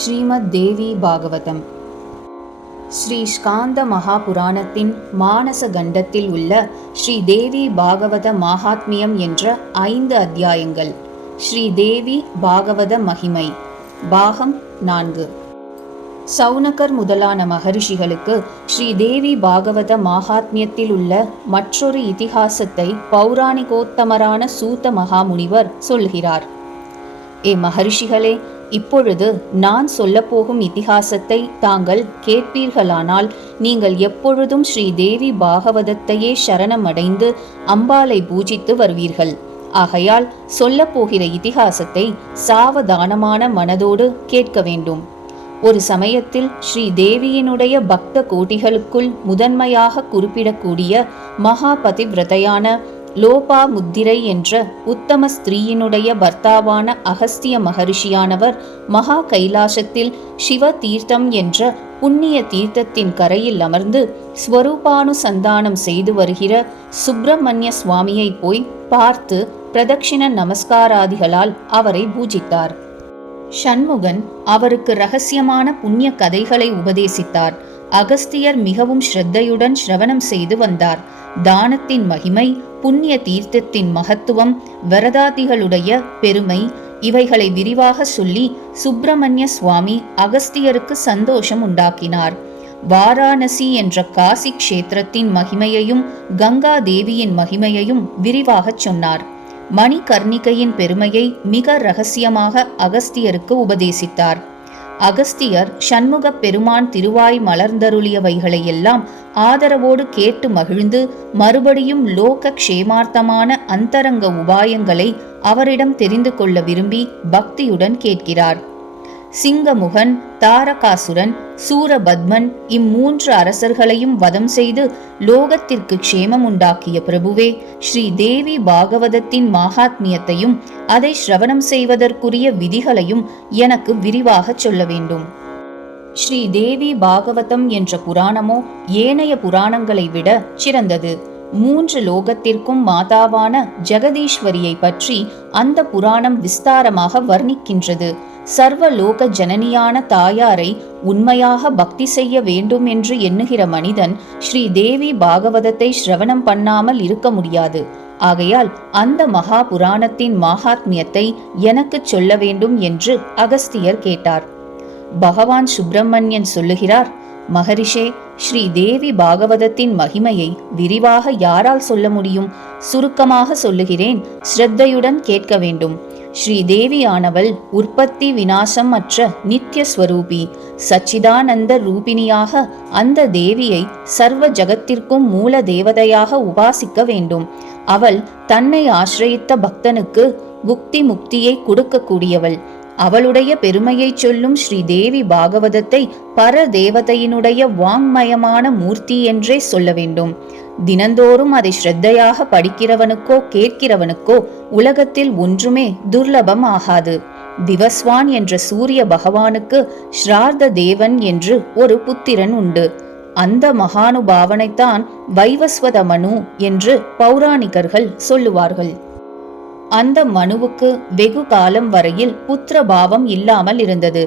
ஸ்ரீமத் தேவி பாகவதம். ஸ்ரீ ஸ்காந்த மகாபுராணத்தின் மானச கண்டத்தில் உள்ள ஸ்ரீ தேவி பாகவத மாஹாத்மியம் என்ற 5 அத்தியாயங்கள். ஸ்ரீ தேவி பாகவத மகிமை. பாகம் 4. சௌனகர் முதலான மகரிஷிகளுக்கு ஸ்ரீ தேவி பாகவத மாஹாத்மியத்தில் உள்ள மற்றொரு இதிகாசத்தை பௌராணிகோத்தமரான சூத மகாமுனிவர் சொல்கிறார். ஏ மகரிஷிகளே, இப்பொழுது நான் சொல்லப்போகும் இதிகாசத்தை தாங்கள் கேட்பீர்களானால் நீங்கள் எப்பொழுதும் ஸ்ரீ தேவி பாகவதத்தையே சரணமடைந்து அம்பாளை பூஜித்து வருவீர்கள். ஆகையால் சொல்லப்போகிற இதிகாசத்தை சாவதானமான மனதோடு கேட்க வேண்டும். ஒரு சமயத்தில் ஸ்ரீ தேவியினுடைய பக்த கோட்டிகளுக்குள் முதன்மையாக குறிப்பிடக்கூடிய மகா பதிவிரதையான லோபா முத்திரை என்ற உத்தம ஸ்திரீயினுடைய பர்த்தாவான அகஸ்திய மகரிஷியானவர் மகா கைலாசத்தில் சிவ தீர்த்தம் என்ற புண்ணிய தீர்த்தத்தின் கரையில் அமர்ந்து ஸ்வரூபானுசந்தானம் செய்து வருகிற சுப்பிரமணிய சுவாமியை போய் பார்த்து பிரதட்சிண நமஸ்காராதிகளால் அவரை பூஜித்தார். ஷண்முகன் அவருக்கு இரகசியமான புண்ணிய கதைகளை உபதேசித்தார். அகஸ்தியர் மிகவும் ஸ்ரத்தையுடன் சிரவணம் செய்து வந்தார். தானத்தின் மகிமை, புண்ணிய தீர்த்தத்தின் மகத்துவம், வரதாதிகளுடைய பெருமை இவைகளை விரிவாக சொல்லி சுப்பிரமணிய சுவாமி அகஸ்தியருக்கு சந்தோஷம் உண்டாக்கினார். வாராணசி என்ற காசி க்ஷேத்திரத்தின் மகிமையையும் கங்கா தேவியின் மகிமையையும் விரிவாகச் சொன்னார். மணிகர்ணிகையின் பெருமையை மிக இரகசியமாக அகஸ்தியருக்கு உபதேசித்தார். அகஸ்தியர் ஷண்முக பெருமான் திருவாய் மலர்ந்தருளியவைகளை எல்லாம் ஆதரவோடு கேட்டு மகிழ்ந்து மறுபடியும் லோக க்ஷேமார்த்தமான அந்தரங்க உபாயங்களை அவரிடம் தெரிந்து கொள்ள விரும்பி பக்தியுடன் கேட்கிறார். சிங்கமுகன், தாரகாசுரன், சூரபத்மன் இம்மூன்று அரசர்களையும் வதம் செய்து லோகத்திற்கு க்ஷேமம் உண்டாக்கிய பிரபுவே, ஸ்ரீ தேவி பாகவதத்தின் மாஹாத்மியத்தையும் அதை சிரவணம் செய்வதற்குரிய விதிகளையும் எனக்கு விரிவாக சொல்ல வேண்டும். ஸ்ரீ தேவி பாகவதம் என்ற புராணமோ ஏனைய புராணங்களை விட சிறந்தது. 3 லோகத்திற்கும் மாதாவான ஜெகதீஸ்வரியை பற்றி அந்த புராணம் விஸ்தாரமாக வர்ணிக்கின்றது. சர்வலோக ஜனனியான தாயாரை உண்மையாக பக்தி செய்ய வேண்டும் என்று எண்ணுகிற மனிதன் ஸ்ரீ தேவி பாகவதத்தை சிரவணம் பண்ணாமல் இருக்க முடியாது. ஆகையால் அந்த மகா புராணத்தின் மாஹாத்மியத்தை எனக்கு சொல்ல வேண்டும் என்று அகஸ்தியர் கேட்டார். பகவான் சுப்பிரமணியன் சொல்லுகிறார், மகரிஷே, ஸ்ரீ தேவி பாகவதத்தின் மகிமையை விரிவாக யாரால் சொல்ல முடியும்? சுருக்கமாக சொல்லுகிறேன், ஸ்ரத்தையுடன் கேட்க வேண்டும். ஸ்ரீ தேவியானவள் உற்பத்தி விநாசம் அற்ற நித்திய ஸ்வரூபி, சச்சிதானந்த ரூபிணியாக அந்த தேவியை சர்வ ஜகத்திற்கும் மூல தேவதையாக உபாசிக்க வேண்டும். அவள் தன்னை ஆசிரயித்த பக்தனுக்கு புக்தி முக்தியை கொடுக்கக்கூடியவள். அவளுடைய பெருமையை சொல்லும் ஸ்ரீ தேவி பாகவதத்தை பர தேவதையினுடைய வாங்மயமான மூர்த்தி என்றே சொல்ல வேண்டும். தினந்தோறும் அதை ஸ்ரத்தையாக படிக்கிறவனுக்கோ கேட்கிறவனுக்கோ உலகத்தில் ஒன்றுமே துர்லபம் ஆகாது. விவஸ்வான் என்ற சூரிய பகவானுக்கு ஸ்ரார்த தேவன் என்று ஒரு புத்திரன் உண்டு. அந்த மகானுபாவனைத்தான் வைவஸ்வத மனு என்று பௌராணிகர்கள் சொல்லுவார்கள். அந்த மனுவுக்கு வெகு காலம் வரையில் புத்திர பாவம் இல்லாமல் இருந்தது.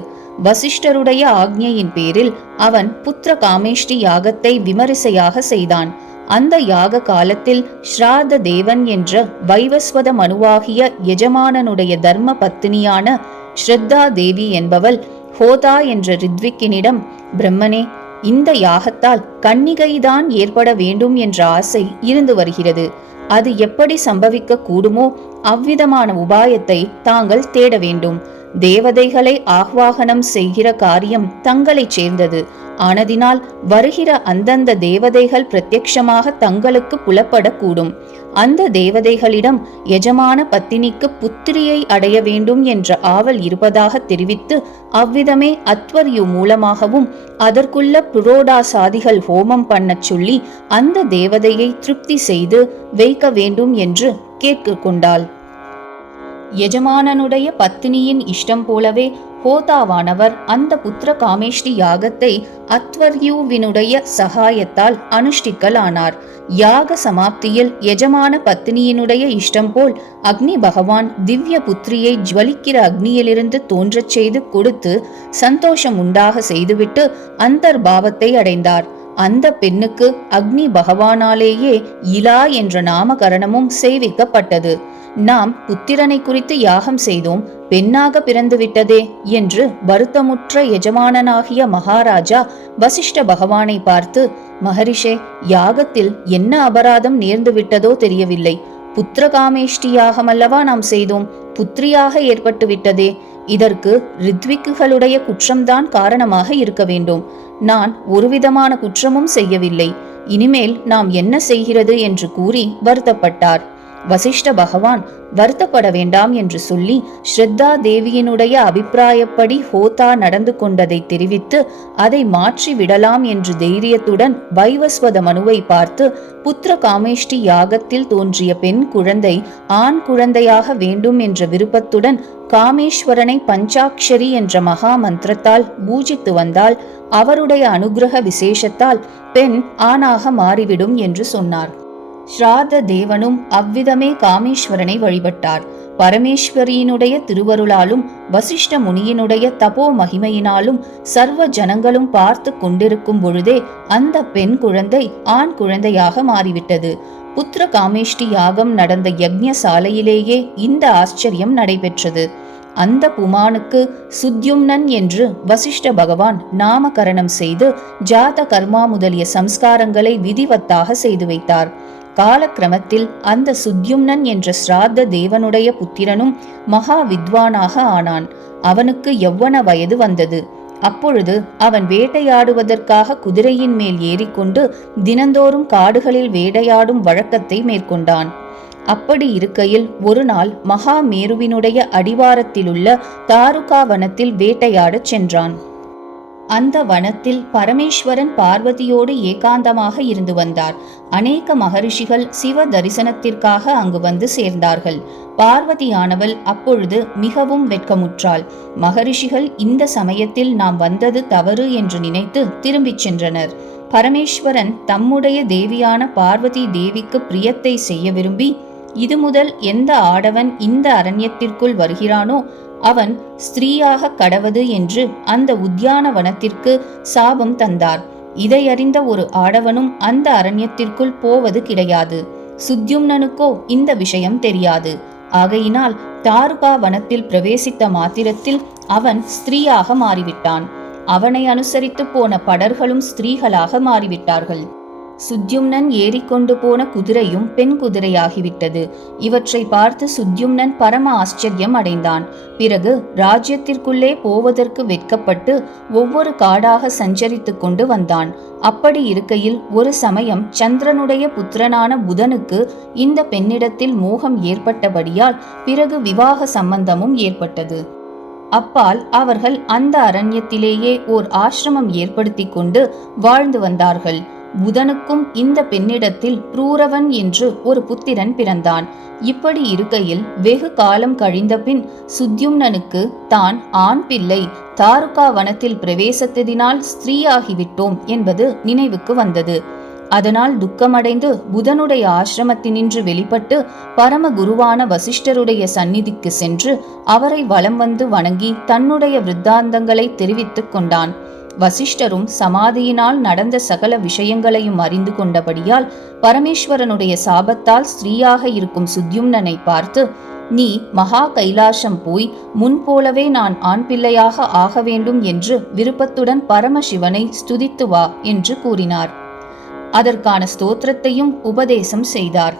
வசிஷ்டருடைய ஆக்ஞையின் பேரில் அவன் புத்திர காமேஷ்டி யாகத்தை விமரிசையாக செய்தான். அந்த யாக காலத்தில் ஸ்ரார்த தேவன் என்ற வைவஸ்வத மனுவாகிய எஜமானனுடைய தர்ம பத்தினியான ஸ்ரத்தா தேவி என்பவள் ஹோதா என்ற ரித்விக்கினிடம், பிரம்மனே, இந்த யாகத்தால் கன்னிகைதான் ஏற்பட வேண்டும் என்ற ஆசை இருந்து வருகிறது. அது எப்படி சம்பவிக்க கூடுமோ அவ்விதமான உபாயத்தை தாங்கள் தேட வேண்டும். தேவதைகளை ஆஹ்வாகனம் செய்கிற காரியம் தங்களைச் சேர்ந்தது ஆனதினால் வருகிற அந்தந்த தேவதைகள் பிரத்யக்ஷமாக தங்களுக்கு புலப்படக்கூடும். அந்த தேவதைகளிடம் எஜமான பத்தினிக்கு புத்திரியை அடைய வேண்டும் என்ற ஆவல் இருப்பதாக தெரிவித்து அவ்விதமே அத்வர்யு மூலமாகவும் அதற்குள்ள புரோடாசாதிகள் ஹோமம் பண்ணச் சொல்லி அந்த தேவதையை திருப்தி செய்து வைக்க வேண்டும் என்று கேட்டுக்கொண்டாள். எஜமானனுடைய பத்தினியின் இஷ்டம் போலவே ஹோதாவானவர் அந்த புத்திர காமேஷ்டி யாகத்தை அத்வர்யூவினுடைய சகாயத்தால் அனுஷ்டிக்கலானார். யாக சமாப்தியில் எஜமான பத்தினியினுடைய இஷ்டம் போல் அக்னி பகவான் திவ்ய புத்திரியை ஜுவலிக்கிற அக்னியிலிருந்து தோன்றச் செய்து கொடுத்து சந்தோஷம் உண்டாக செய்துவிட்டு அந்தர்பாவத்தை அடைந்தார். அந்த பெண்ணுக்கு அக்னி பகவானாலேயே இலா என்ற நாமகரணமும் செய்விக்கப்பட்டது. நாம் புத்திரனை குறித்து யாகம் செய்தோம், பெண்ணாக பிறந்து விட்டதே என்று வருத்தமுற்ற எஜமானனாகிய மகாராஜா வசிஷ்ட பகவானை பார்த்து, மகரிஷே, யாகத்தில் என்ன அபராதம் நேர்ந்து விட்டதோ தெரியவில்லை. புத்திரகாமேஷ்டி யாகம் அல்லவா நாம் செய்தோம், புத்திரியாக ஏற்பட்டு விட்டதே. இதற்கு ரித்விக்குகளுடைய குற்றம்தான் காரணமாக இருக்க வேண்டும். நான் ஒருவிதமான குற்றமும் செய்யவில்லை. இனிமேல் நாம் என்ன செய்கிறது என்று கூறி வருத்தப்பட்டார். வசிஷ்ட பகவான் வருத்தப்பட வேண்டாம் என்று சொல்லி ஸ்ரத்தா தேவியினுடைய அபிப்பிராயப்படி ஹோதா நடந்து கொண்டதை தெரிவித்து அதை மாற்றி விடலாம் என்று தைரியத்துடன் வைவஸ்வத மனுவை பார்த்து, புத்திர காமேஷ்டி யாகத்தில் தோன்றிய பெண் குழந்தை ஆண் குழந்தையாக வேண்டும் என்ற விருப்பத்துடன் காமேஸ்வரனை பஞ்சாக்ஷரி என்ற மகா மந்திரத்தால் பூஜித்து வந்தால் அவருடைய அனுகிரக விசேஷத்தால் பெண் ஆணாக மாறிவிடும் என்று சொன்னார். ஸ்ராத்த தேவனும் அவ்விதமே காமேஸ்வரனை வழிபட்டார். பரமேஸ்வரியினுடைய திருவருளாலும் வசிஷ்ட முனியினுடைய தபோ மகிமையினாலும் சர்வ ஜனங்களும் பார்த்து கொண்டிருக்கும் பொழுதே அந்த பெண் குழந்தை ஆண் குழந்தையாக மாறிவிட்டது. புத்திர காமேஷ்டி யாகம் நடந்த யக்ஞ சாலையிலேயே இந்த ஆச்சரியம் நடைபெற்றது. அந்த புமானுக்கு சுத்யும்னன் என்று வசிஷ்ட பகவான் நாமகரணம் செய்து ஜாத கர்மா முதலிய சம்ஸ்காரங்களை விதிவத்தாக செய்து வைத்தார். காலக்கிரமத்தில் அந்த சுத்யும்னன் என்ற ஸ்ராத்த தேவனுடைய புத்திரனும் மகா வித்வானாக ஆனான். அவனுக்கு யௌவன வயது வந்தது. அப்பொழுது அவன் வேட்டையாடுவதற்காக குதிரையின் மேல் ஏறிக்கொண்டு தினந்தோறும் காடுகளில் வேட்டையாடும் வழக்கத்தை மேற்கொண்டான். அப்படி இருக்கையில் ஒரு நாள் மகாமேருவினுடைய அடிவாரத்திலுள்ள தாருகா வனத்தில் வேட்டையாடச் சென்றான். அந்த வனத்தில் பரமேஸ்வரன் பார்வதியோடு ஏகாந்தமாக இருந்து வந்தார். அநேக மகரிஷிகள் சிவ தரிசனத்திற்காக அங்கு வந்து சேர்ந்தார்கள். பார்வதியானவள் அப்பொழுது மிகவும் வெட்கமுற்றாள். மகரிஷிகள் இந்த சமயத்தில் நாம் வந்தது தவறு என்று நினைத்து திரும்பிச் சென்றனர். பரமேஸ்வரன் தம்முடைய தேவியான பார்வதி தேவிக்கு பிரியத்தை செய்ய விரும்பி, இது முதல் எந்த ஆடவன் இந்த அரண்யத்திற்குள் வருகிறானோ அவன் ஸ்திரீயாக கடவது என்று அந்த உத்தியான வனத்திற்கு சாபம் தந்தார். இதை அறிந்த ஒரு ஆடவனும் அந்த அரண்யத்திற்குள் போவது கிடையாது. சுத்யும்னனுக்கோ இந்த விஷயம் தெரியாது. ஆகையினால் தாருகா வனத்தில் பிரவேசித்த மாத்திரத்தில் அவன் ஸ்திரீயாக மாறிவிட்டான். அவனை அனுசரித்து போன படர்களும் ஸ்திரீகளாக மாறிவிட்டார்கள். சுத்யும்னன் ஏறிக்கொண்டு போன குதிரையும் பெண் குதிரையாகிவிட்டது. இவற்றை பார்த்து சுத்யும்னன் பரம ஆச்சரியம் அடைந்தான். பிறகு ராஜ்யத்திற்குள்ளே போவதற்கு வெட்கப்பட்டு ஒவ்வொரு காடாக சஞ்சரித்து கொண்டு வந்தான். அப்படி இருக்கையில் ஒரு சமயம் சந்திரனுடைய புத்திரனான புதனுக்கு இந்த பெண்ணிடத்தில் மோகம் ஏற்பட்டபடியால் பிறகு விவாக சம்பந்தமும் ஏற்பட்டது. அப்பால் அவர்கள் அந்த அரண்யத்திலேயே ஓர் ஆசிரமம் ஏற்படுத்தி கொண்டு வாழ்ந்து வந்தார்கள். புதனுக்கும் இந்த பெண்ணிடத்தில் புரூரவன் என்று ஒரு புத்திரன் பிறந்தான். இப்படி இருக்கையில் வெகு காலம் கழிந்த பின் சுத்யும்னனுக்கு தான் ஆண் பிள்ளை தாருகா வனத்தில் பிரவேசித்ததினால் ஸ்திரீயாகிவிட்டோம் என்பது நினைவுக்கு வந்தது. அதனால் துக்கமடைந்து புதனுடைய ஆசிரமத்தினின்று வெளிப்பட்டு பரம குருவான வசிஷ்டருடைய சந்நிதிக்கு சென்று அவரை வலம் வந்து வணங்கி தன்னுடைய விருத்தாந்தங்களை தெரிவித்துக் கொண்டான். வசிஷ்டரும் சமாதியினால் நடந்த சகல விஷயங்களையும் அறிந்து கொண்டபடியால் பரமேஸ்வரனுடைய சாபத்தால் ஸ்திரீயாக இருக்கும் சுத்யும்னனை பார்த்து, நீ மகா கைலாசம் போய் முன்போலவே நான் ஆண் பிள்ளையாக ஆக வேண்டும் என்று விருப்பத்துடன் பரமசிவனை ஸ்துதித்து வா என்று கூறினார். அதற்கான ஸ்தோத்திரத்தையும் உபதேசம் செய்தார்.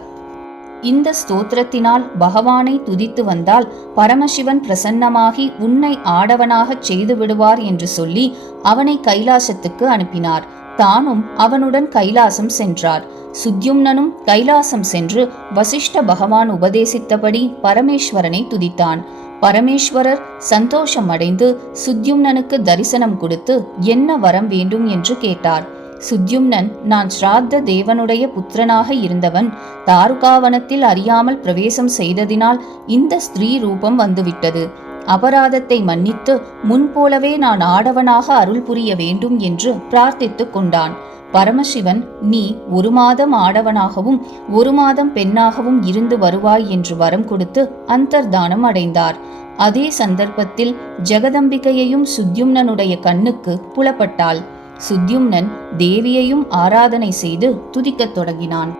இந்த ஸ்தோத்திரத்தினால் பகவானை துதித்து வந்தால் பரமசிவன் பிரசன்னமாகி உன்னை ஆடவனாகச் செய்து விடுவார் என்று சொல்லி அவனை கைலாசத்துக்கு அனுப்பினார். தானும் அவனுடன் கைலாசம் சென்றார். சுத்யும்னனும் கைலாசம் சென்று வசிஷ்ட பகவான் உபதேசித்தபடி பரமேஸ்வரனை துதித்தான். பரமேஸ்வரர் சந்தோஷம் அடைந்து சுத்யும்னனுக்கு தரிசனம் கொடுத்து என்ன வரம் வேண்டும் என்று கேட்டார். சுத்யும்னன், நான் ஸ்ராத்த தேவனுடைய புத்திரனாக இருந்தவன் தாருகாவனத்தில் அறியாமல் பிரவேசம் செய்ததினால் இந்த ஸ்திரீ ரூபம் வந்துவிட்டது. அபராதத்தை மன்னித்து முன்போலவே நான் ஆடவனாக அருள் புரிய வேண்டும் என்று பிரார்த்தித்துக் கொண்டான். பரமசிவன், நீ 1 மாதம் ஆடவனாகவும் 1 மாதம் பெண்ணாகவும் இருந்து வருவாய் என்று வரம் கொடுத்து அந்தர்தானம் அடைந்தார். அதே சந்தர்ப்பத்தில் ஜெகதம்பிகையையும் சுத்யும்னனுடைய கண்ணுக்கு புலப்பட்டாள். சுத்யும்னன் தேவியையும் ஆராதனை செய்து துதிக்கத் தொடங்கினான்.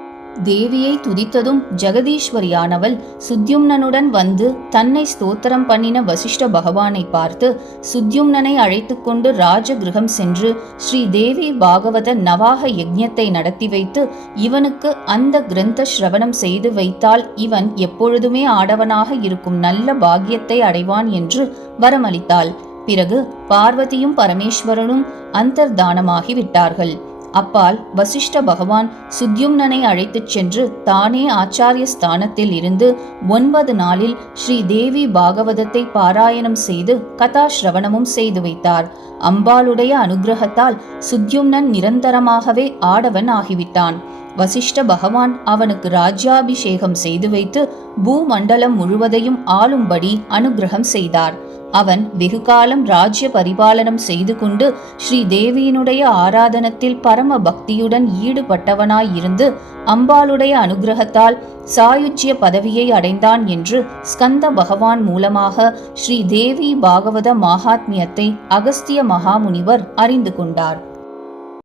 தேவியை துதித்ததும் ஜெகதீஸ்வரியானவள் சுத்யும்னனுடன் வந்து தன்னை ஸ்தோத்திரம் பண்ணின வசிஷ்ட பகவானை பார்த்து சுத்யும்னனை அழைத்து கொண்டு ராஜகிருகம் சென்று ஸ்ரீ தேவி பாகவத நவாக யஜ்ஞத்தை நடத்தி வைத்து இவனுக்கு அந்த கிரந்த ஸ்ரவணம் செய்து வைத்தால் இவன் எப்பொழுதுமே ஆடவனாக இருக்கும் நல்ல பாக்கியத்தை அடைவான் என்று வரமளித்தாள். பிறகு பார்வதியும் பரமேஸ்வரனும் அந்தர்தானமாகிவிட்டார்கள். அப்பால் வசிஷ்ட பகவான் சுத்யும்னனை அழைத்துச் சென்று தானே ஆச்சாரிய ஸ்தானத்தில் இருந்து 9 நாளில் ஸ்ரீ தேவி பாகவதத்தை பாராயணம் செய்து கதாஸ்ரவணமும் செய்து வைத்தார். அம்பாளுடைய அனுகிரகத்தால் சுத்யும்னன் நிரந்தரமாகவே ஆடவன் ஆகிவிட்டான். வசிஷ்ட பகவான் அவனுக்கு ராஜ்யாபிஷேகம் செய்து வைத்து பூமண்டலம் முழுவதையும் ஆளும்படி அனுகிரகம் செய்தார். அவன் வெகுகாலம் ராஜ்ய பரிபாலனம் செய்து கொண்டு ஸ்ரீ தேவியினுடைய ஆராதனத்தில் பரம பக்தியுடன் ஈடுபட்டவனாயிருந்து அம்பாளுடைய அனுகிரகத்தால் சாயுஜ்ய பதவியை அடைந்தான் என்று ஸ்கந்த பகவான் மூலமாக ஸ்ரீ தேவி பாகவத மகாத்மியத்தை அகஸ்திய மகாமுனிவர் அறிந்து கொண்டார்.